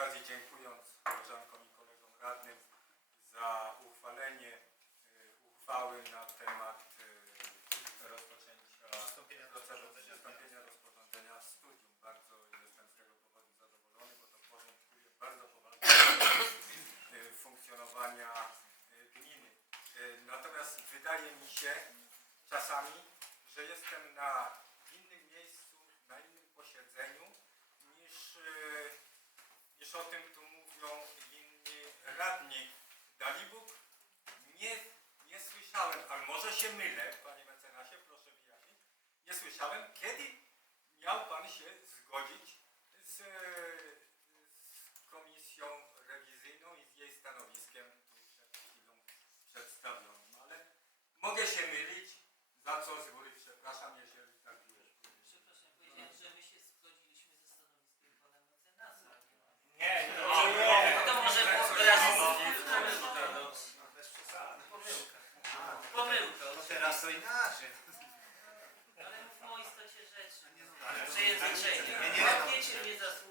okazji dziękując koleżankom i kolegom radnym za uchwalenie y, uchwały na temat y, rozpoczęcia przystąpienia do sporządzenia studium. Bardzo jestem z tego powodu zadowolony, bo to porządkuje bardzo poważnie y, funkcjonowania gminy. Natomiast wydaje mi się czasami, że jestem na mówią inni radni. Dalibóg nie, nie słyszałem, ale może się mylę, panie mecenasie, proszę wyjaśnić, nie słyszałem, kiedy miał pan się zgodzić z, z komisją rewizyjną i z jej stanowiskiem. Tu przed chwilą przedstawionym, ale mogę się mylić, za co z pomyłką. No teraz to inaczej. Ale mówmy o istocie rzeczy. Że język tak, Nie, nie, no.